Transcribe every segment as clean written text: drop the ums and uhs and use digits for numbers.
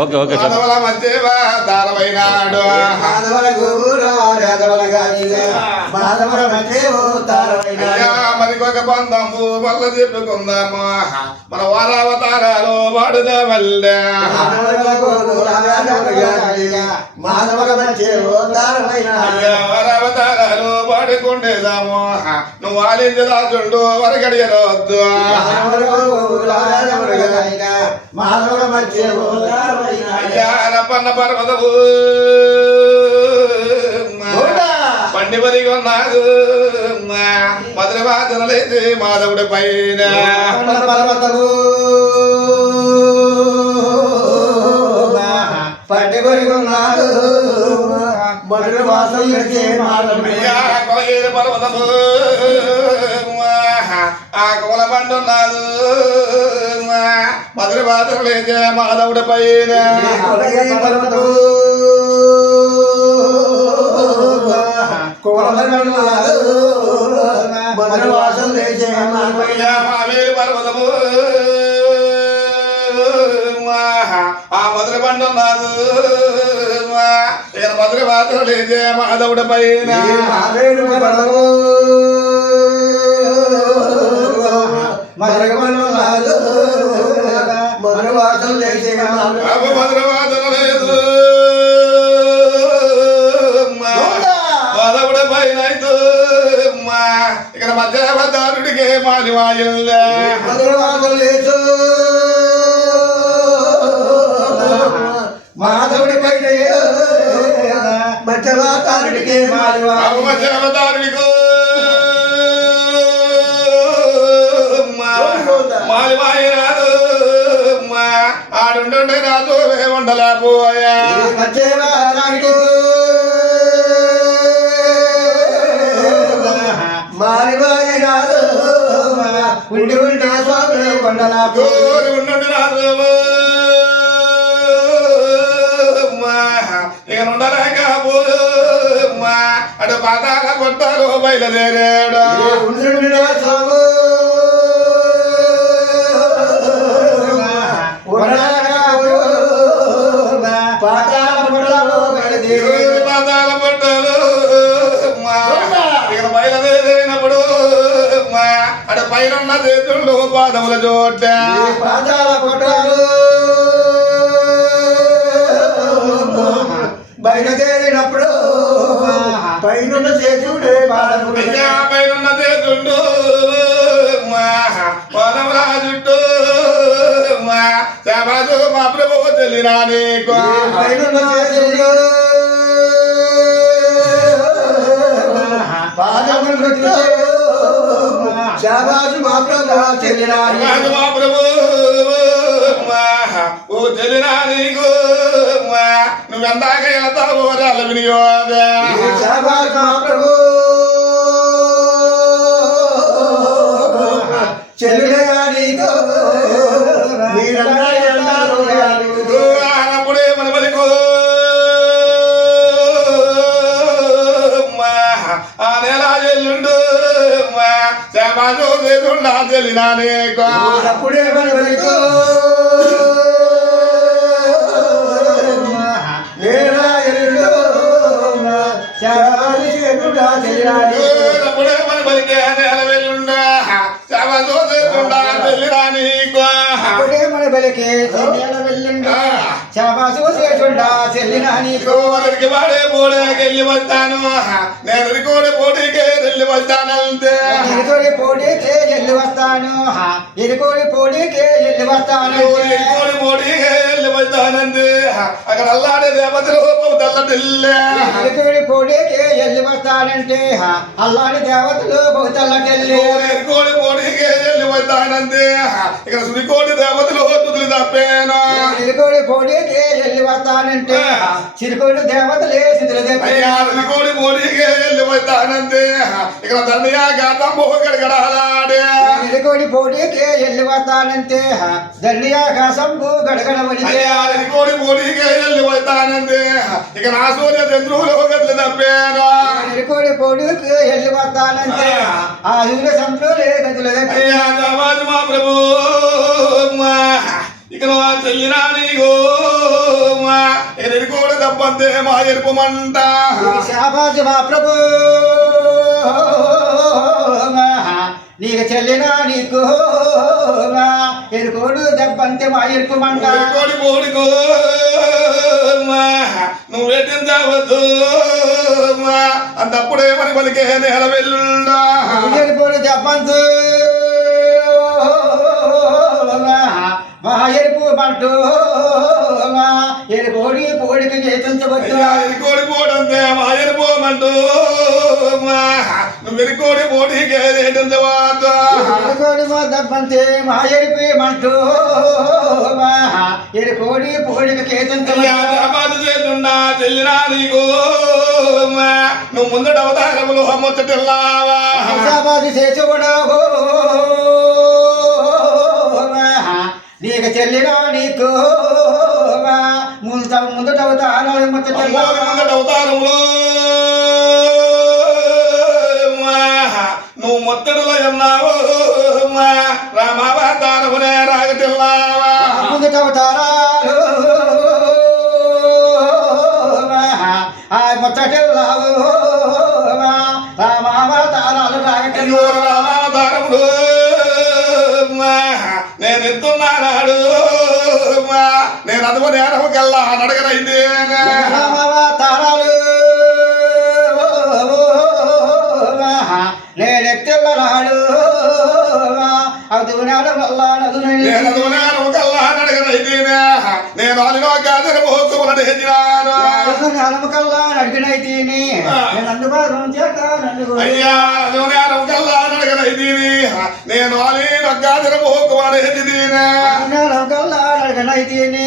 okay okay మరికొక బంధము వల్ల చెప్పుకుందాము మన వారావతారాలు వాడుదా వల్లే వారావతారాలు వాడుకుండేదాము నువ్వు ఆలించి దాచుండు వరగడియరవద్దు అయ్యారపన్న పర్వతము పండి పరిగొన్నాడు మధురవాదనలేసి మాధవుడి పైన పర్వతము పండి పరిగొన్నాడు మధుర వాసం పర్వతము ఆ కోల పండున్నాడు మధురవాదనలేసి మాధవుడి పైన మధురవాసం లేచే పర్వతము ఆ మధుర పండున్నాడు మధురవాదన లేచే మాధవుడి పైన మధురవాసం లేచే మధురవాదన లేదు మాధవుడి పైన ఇక్కడ మధ్యవతారుడికే మాలివాయిల్లా మధురవాసం లేచు మాధవుడి పైన మధ్యవతారుడికే మధ్యవతారుడికి మాలివాయి రాదు ఆడుండే రాదు ఉండలేకపోయా మారివాయి రాదు ఉండి ఉండే స్వామి కొండలకు ఉండి రాదు ఇక ఉండలేకపోదు అటు పాతాల కొట్టారు బయలుదేరాడు పాతాల పట్టాలు ఇక బయలుదేరినప్పుడు అటు పైన చేతుళ్ళు పాదముల చోట పాతాల కొట్టాలు బయలుదేరినప్పుడు పైన చేతుడే పైన చేతుండు పాదముల చుట్టూ శాబాజు మా ప్రభు తెలినా నీకు పాదములు శాబాజు మా ప్రభు తెలినా మా ప్రభు ఓ తెలినా నీకు నువ్వెందాక వెళ్తావు రాల వినియోగ శాబాజు మా ప్రభు చెల్లిగా నీకు అప్పుడే మన బలికో ఆ నెల చెల్లుండు శాబాజు చేతుండా తెలినా నీకు అప్పుడే మన బలికో అప్పుడే మన బలికే నెల వెళ్ళుండా శాబాజు చేతుండా తెలినా నీకు అప్పుడే మన బలికే వెళ్ళిండా శాబాసు చేస్తుండా చెల్లిన నీకు వరికి వాడే పోడేకెళ్ళి వస్తాను నేను రికోడి పోటీకే వెళ్ళి వస్తానంతే ఇరుకోడి పోటీకే వెళ్ళి వస్తాను ఇరుకోడి పోటీకే వెళ్ళి వస్తాను రికోడి పోటీకే వెళ్ళి వస్తానంతే అక్కడ అల్లాడే దేవతలు తెల్లటిల్లే ఇరుకోడి పోటీకే వెళ్ళి వస్తానంటే అల్లాడి దేవతలు బహుతల్లకెళ్ళి రికోడి పోటీకే వెళ్ళి వస్తానంతే ఇక్కడ సురికోడి దేవతలు తుదులు తప్పేనా ఇరుకోడి పోటీకే వెళ్ళి వస్తానంటే చిరుకోడి దేవతలే సిద్ధులు రికోడి పోటీకే వెళ్ళి వస్తానంతే ఇక్కడ దండియా గాతం గడగడాలాడే ఇరుకోడి పోటీకే వెళ్ళి వస్తానంటే దండియాకాశంకు గడగడ రికోడి పోటీకే వెళ్ళి వస్తానంతే ఇక నా సూర్య చంద్రులు గట్లు తప్పేనా ఇరుకోడి పోటీకి వెళ్ళి వస్తానంటే ఆ సూర్య సంతులే గతులు మా ప్రభు ఇక నువ్వు చెల్లినా నీకు ఎదురుకోడు తప్పంతే మా ఎరుపు మంట శాబాజ్ మా ప్రభు నీకు చెల్లినా నీకు ఎరుకోడు దెబ్బంతే మా ఎరుపు మంట కోడి పోడుకో నువ్వు వేటించవద్దు అంతప్పుడే మరి పలికే నేల వెల్లుండా ఎరుకోడు దెబ్బంతు మా ఎరుపు మంటూ ఎరుకోడి పోడికి చేతించవద్దు ఎరుకోడి పోడంతే మా ఎరుపోమంటూ నువ్వు ఎరుకోడి పోటీకే రేటించవద్దు ఎరుకోడి మా దెబ్బంతే మా ఎరుపు మంటూ ఎరుకోడి పోడికి చేతించవద్దు చేతున్నా చెల్లినా నీకు నువ్వు ముందట అవతారములు ముచ్చటిల్లావా చేసేవాడు నీకు చెల్లినా నీకు ముందట అవతారాలు ముందట అవతారములు నువ్వు మొత్తడిలో ఉన్నావు రామావతారమునే రాగటిల్లావా ముందట అవతారాలు ముచ్చటిల్లావు రామావతారాలు రామావతారముడు నేను ఎత్తున్నాడు నేను అదుపు నేరముకెళ్ళా నడగనైతే రామావతారాలు నేను ఎత్తిల్లనాడు అది వల్ల నేను అదుపు నేరముకెళ్ళా నడగనైతే నేను అలిలో కాదని మోకుమనేసినాను కల్లా నడిగినైతీని అయ్యా అదుపు నేరముకెళ్ళా నడగనైతీని నేను అలిలో కాదని మోకుమనేసినా కల్లా నడిగినైతీని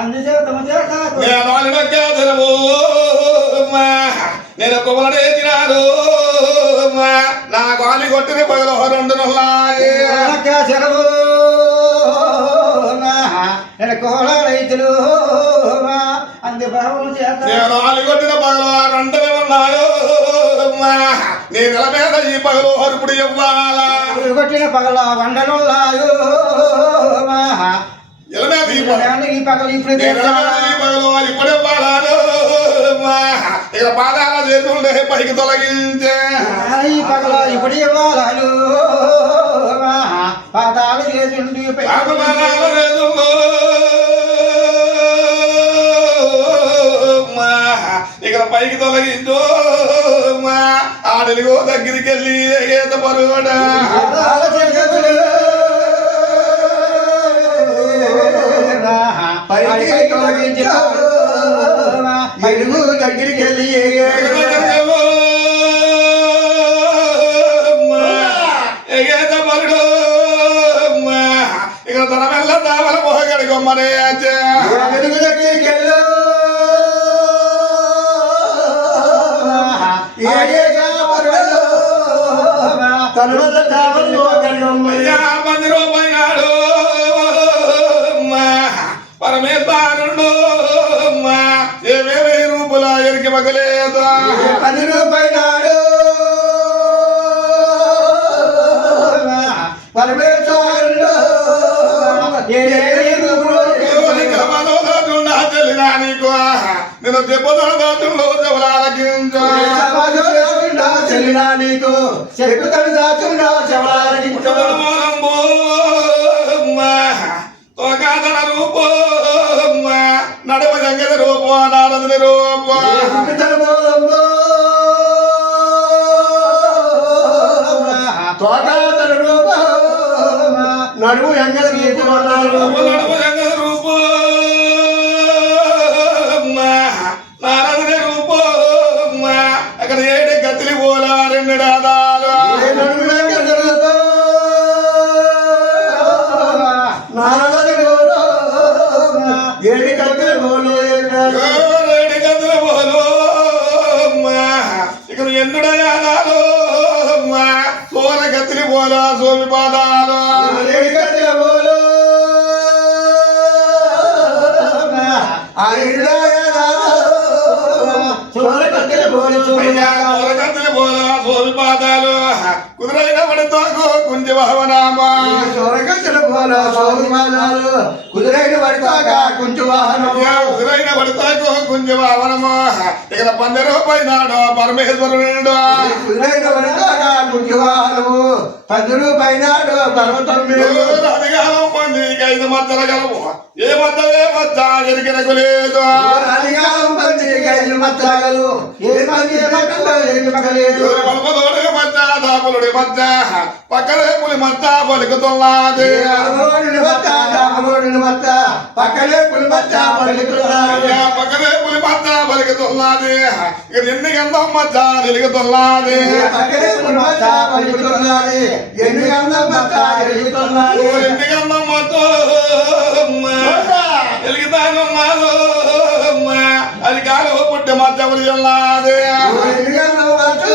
అందుచేత నేను అలిలో కాదనము నేను కుమనేసినాను నా గాలి కొట్టిన పగల రెండు సెలవు నేను కోల రైతులు అందుబాబు చేత నేను ఆలిగొట్టిన పగలు రెండనే ఉన్నాడు నేను నెల మీద ఈ పగలు హరుపుడు ఇవ్వాలా కొట్టిన పగల వండనున్నాయో ఈ పగలు ఇప్పుడు పగలు ఇప్పుడు ఇవ్వాలను ఇక పాదాల చేతుండే పైకి తొలగించే ఈ పగల ఇప్పుడు ఇవ్వాలను పాదాలు చేసిండి ఇక పైకి తొలగించు ఆడలిగో దగ్గరికి వెళ్ళి ఏత పరువడా దగ్గరికి వెళ్ళి ఎగేత పరుడు ఇక తన మెల్ల దావల మొహగడి గొమ్మనే దగ్గరికి వెళ్ళు తన వల్ల దావలు మంది రూపాయలు పరమేశ్వరుడు ఏమేమి రూపుల ఎరికి మగలేదు 10 రూపాయలు పరమేశ్వరుడు చెల్లినా నీకు నేను దెబ్బతోటలో చెవులాలకించు చెల్లినా నీకు చెప్పుతాడు దాచున్నా చెవలాలకించు తోకాదన రూపో నడవ జంగద రూపో నారదుని రూపో తోకాదన రూప నడువు ఎంగద నడవ జంగద రూపో నారదుని రూపో అక్కడ ఏడు గతిలి పోలా 2 డాదాలు ఇక ఎన్నుడయాలు సోర గతిలి పోలా సోమి పాదాలు గతిలి పోలా సోమి పాదాలు కుదురైన పడితో కుంజ వాహనామా సోరగచ్చల పోల సోమానాలు కుదురైన పడతాక కొంచెం వాహనం ఉదరైన పడతాకు కుంజ వాహనమా ఇక్కడ 10 రూపాయలు పరమేశ్వరుడు కుదురైన పడతాక కొంచెం వాహనము 10 రూపాయలు పర్వతం అధికారం మందికి 5 మద్దల గలము ఏ మద్ద ఎరిగినకు లేదు అధికారం మందికి 5 మద్దలు ఏ మంది లేదు పల్పదోడి మధ్య దాపులుడి మధ్య పక్కనే పులి మధ్య పలుకుతున్నది పక్కనే పులి మధ్య పలుకుతున్నది పక్కనే పులి మధ్య పలుకుతున్నది ఇక ఎన్ని గంధం మధ్య వెలుగుతున్నది పక్కనే పులి మధ్య పలుకుతున్నది ఎన్ని గంధం మధ్య వెలుగుతున్నది ఎన్ని గంధం మధ్య వెలుగుతాను అది కాలు పుట్టి మధ్య ఉన్నది ఎన్ని గంధం మధ్య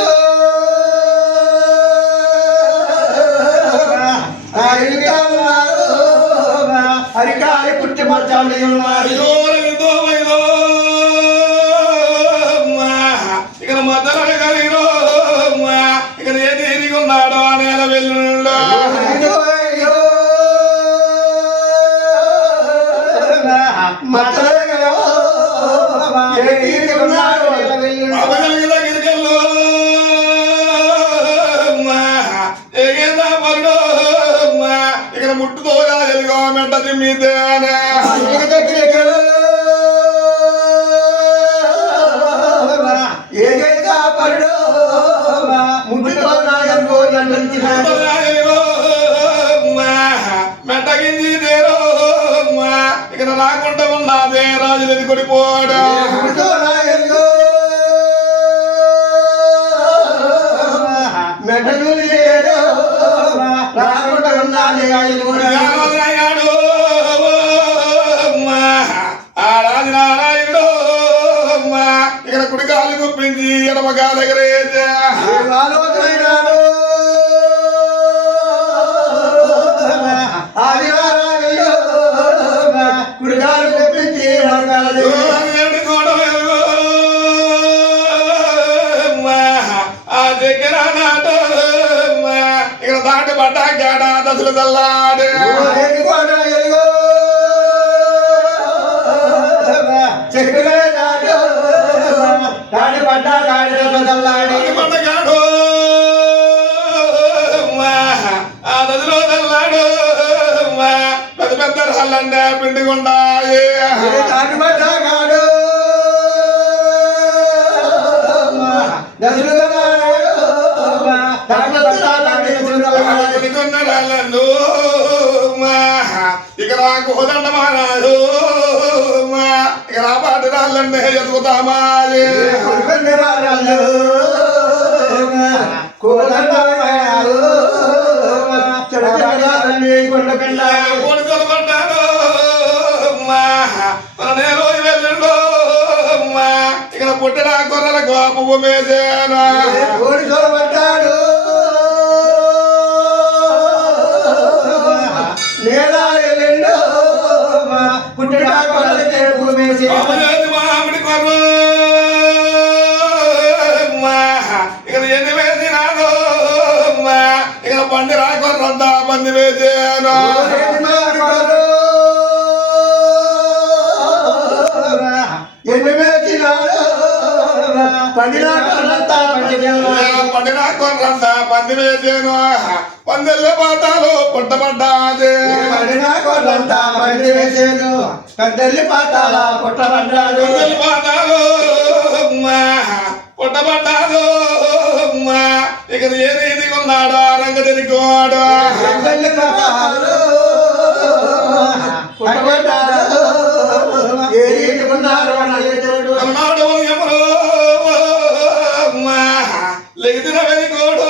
అరికాలి పుట్టి మధ్యాలు ఉన్నారు ఇక్కడ మధ్యలో కలిగినో ఇక్కడ ఏ తీరిగి ఉన్నాడో అనేల వెల్లుండో గిరికల్లో ఏగేందా పరుడు ఇక్కడ ముట్టుతో ఎలుగో మెంట తిమ్మిదేనే ఏగైతే పడు ముట్టుతో నాయకు మెట్టగింది దేరో ఇక్కడ రాకుండా ఉన్నదే రాజులని కొడిపోడా మెట్టలు రాకుండా ఉన్నది నారాయణుడు ఆ రాజు నారాయణుడు ఇక్కడ కుడికాలు గుప్పించి ఎడమకాలు ఎగరేసా కుడికాలు తెప్పించి ఆ దగ్గర నాటు ఇక్కడ దాటి పడ్డా గేడా దశలు తల్లాడు చెక్కులే నాటు దాడి పడ్డా గాడి తల్లాడి పడ్డగాడు ఆ దశలో తల్లాడు పెద్ద పెద్ద రాళ్ళంటే పిండిగుండాయి దాడి పడ్డా గాడు దశలుగా ఇక్కడ కోదండ మారాడు ఇక్కడ పాటి రాళ్ళంటే ఎదుగుతామా కొడుకులు పడ్డాడు నేను వెళ్ళిండు ఇక్కడ పుట్టిన గొర్రెల గోపు మేసేనా పడ్డాడు నేలా ఎల్లిండు పుట్టిన కొడలకే భూమేసి మామిడి కొర్రు ఇక్కడ ఎన్ని వేసినాడు ఇక్కడ పండి రాకొర్రంతా పంది వేసాను ఎన్ని వేసినాడు పండిన కొడలంతా పండిన కొర్రంతా పంది వేసాను పందెల్ల పాతాలు పుట్టబడ్డాది పండిన కొడలంతా పండి వేసాను పెద్దల్లి పాతాల పుట్టబడ్డాడు పందెల్ల పాతాలు పుట్టబడ్డాడు ఇక్కడ ఏ రీతిగా ఉన్నాడు రంగ తిరిగోడు పెద్దల్లి పాతాలు పుట్టబడ్డాడు ఏ రీతి ఉన్నారు అన్నాడు అన్నాడు ఎమరు లెగిన వెలిగోడు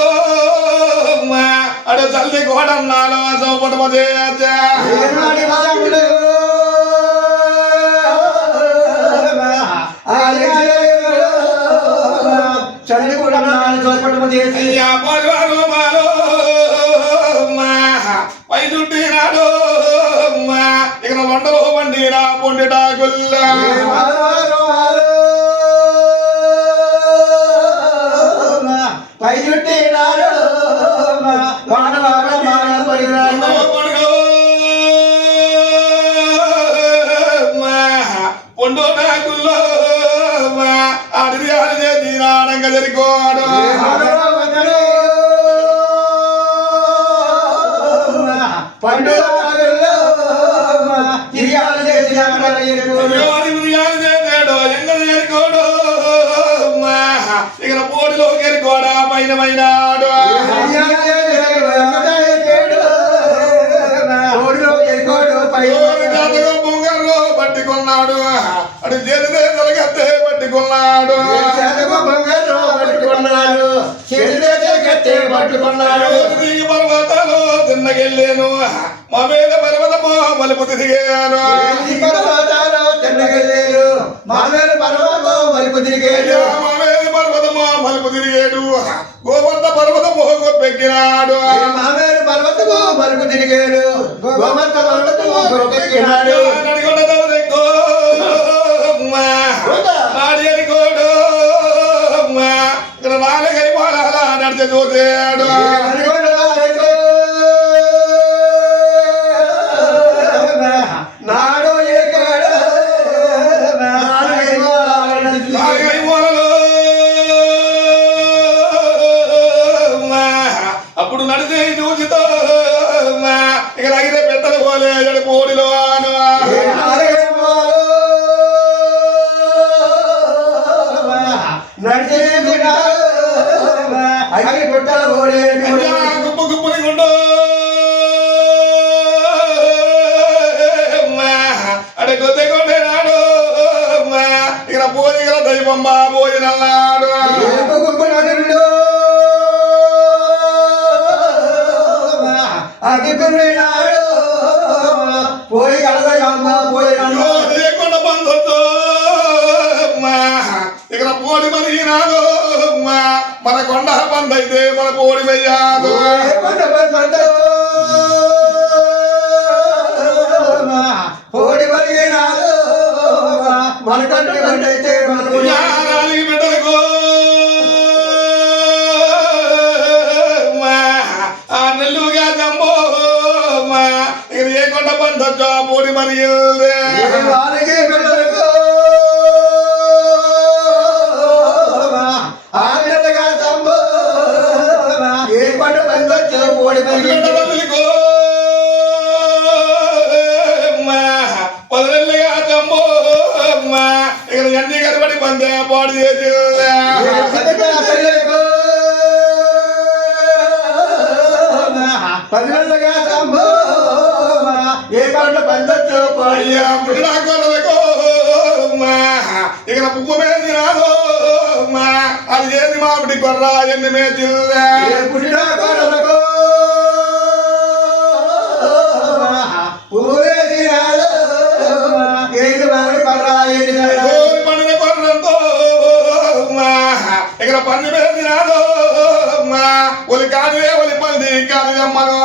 అడు తల్లి గోడన్నాడు చౌపటమదే ఏనాడి రాముడు చల్లి కూడా చోపటము చేసి పై చుట్టినాడు ఇక్కడ వండలో వండినా పొండిటాకుల్ల పై చుట్టినారు పొండు నాకుల్లో ఆడి దీనాడంగా జరికోడు ఇక్కడ పోటీలో గెలుకోడా పైన పైనాడు బొంగర్లో పట్టుకున్నాడు అటు చేతితే తలగత్తే పట్టుకున్నాడు పర్వతాలు తిన్నగెళ్ళాను మా మీద పర్వతమో మలుపు తిరిగాను మా మీద పర్వతమో మలుపు తిరిగాడు గోవర్ధ పర్వతమో గొప్పెక్కినాడు నాడి అనుకోడు ఇక్కడ నాలుగై పోలాలా నడిచే చూసాడు నాలుగై పోలలు అప్పుడు నడిచే చూసితో ఇక్కడ అగిరే పెట్టలు పోలే పోడిలో గుప్పు గుప్పుని గుండు అడే కొద్ది కొండేనాడు ఇక్కడ పోయి ఇక్కడ దైవమ్మ పోయినన్నాడు పోయి లేకుండా బంధుతో ఇక్కడ పోడి మరిగినాడు మన కొండ బంద్ అయితే మన పోడి వెయ్యాదు బిడ్డలకు ఆ నెల్లుగా జమ్మో ఇక్కడ ఏ కొండ బంద్ పోడి మరిగిల్దే పదరెల్లుగా జమ్మో ఇక్కడ ఎన్ని కనబడి పందే పాడు చేసి ఇక్కడ పువ్వు మేసి రాదు అది చేసి మామిడి కొర్ర ఎన్ని మేసి పండిన కొర్రంతో ఇక్కడ పంది మేసి రాదు ఒలి కాదువే ఒలి పంది కాదు అమ్మను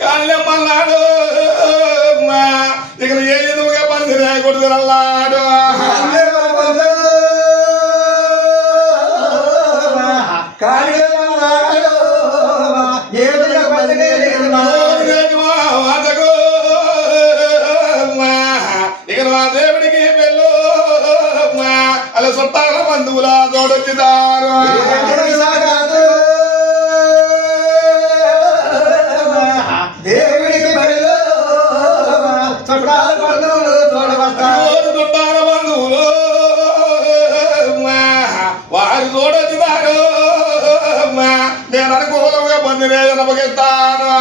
కాళ్ళమ్మన్నాడు ఇక్కడ ఏ ఎదువుగా పందిరే కొడుకునల్లాడు ఇక్కడ మా దేవుడికి పెళ్ళు అలా చుట్టాల బంధువుల తోడొచ్చిదారు దేవుడికి చుట్టాల బంధువులు చుట్టాల బంధువులు వారు తోడొచ్చిదారు నేను అనుకూలంగా పందిరే నమ్మకిస్తాను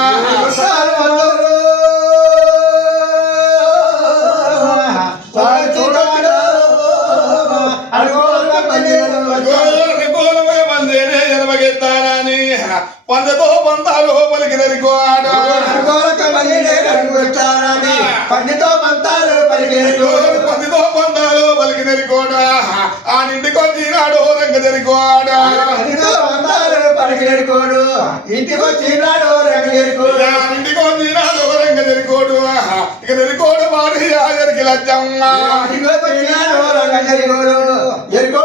పందతో పంతాలు పలికినరికోడు పండితో పంతాలు పందితో పంతాలు పలికినరికోడు ఆ నింటికి వచ్చినాడు రంగ జరికోడు ఇంటికి వచ్చినాడు ఇంటికి వచ్చినాడు రంగ జరికోడు ఇక జరికోడు మారి ఎరికి లచ్చమ్మ ఎరుకోడు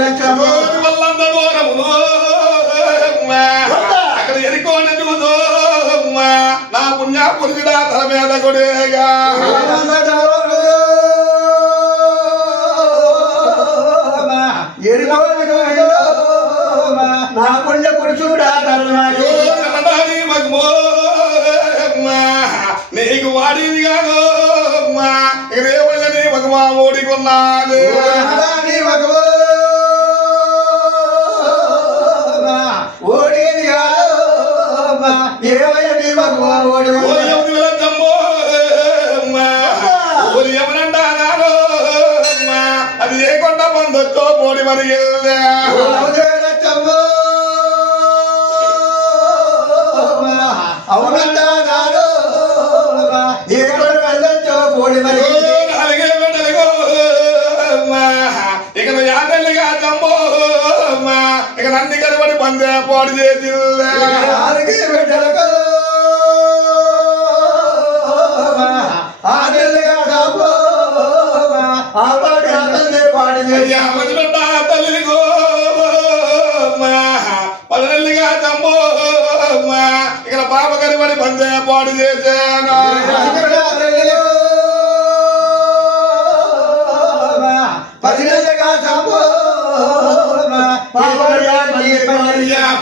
లక్షము వల్లంద దూరములు అక్కడ ఎరుకోని చూదు నా పుణ్య పురుషుడా తల మీద కొడేగా నా పుణ్య పురుషుడా నీకు వాడిది కాదు రేవల్లని ఒక మా ఓడికొన్నాను ఓడేది ఎవరంటారు అది ఏ కొండ బంధుతో పోడి మరి అవునంటారు ఏ వెళ్ళొచ్చో పోడి మరి ఇక యాదల్లిగా జంబో ఇక నన్ను కనబడి పందే పాడు చేసి బిడ్డలకు తల్లిగో పదనల్లిగా జంబో ఇక్కడ పాప కనబడి పందే పాడు చేశాను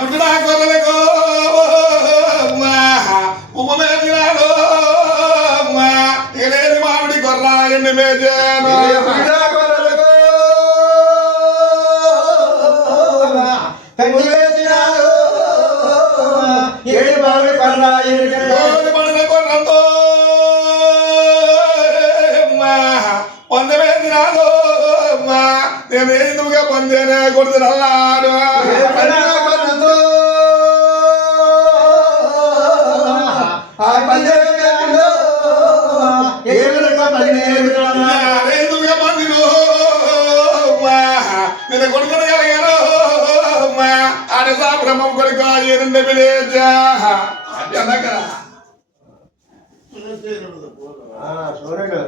పుట్టినా కొరకు ఉప్పు మేసినాను ఇక లేని మామిడి కొర్ర ఎండి మేసాను పడిన కొర్రంతో పొంద వేసినాను నేను ఎందుకుగా పొందేనే కొడుతున్నాడు ఎందుకుగా పొందిను నేను కొడుకుని కలిగాను ఆడసా బ్రహ్మం కొడుకు ఎరుండి పిలేచా చూడండి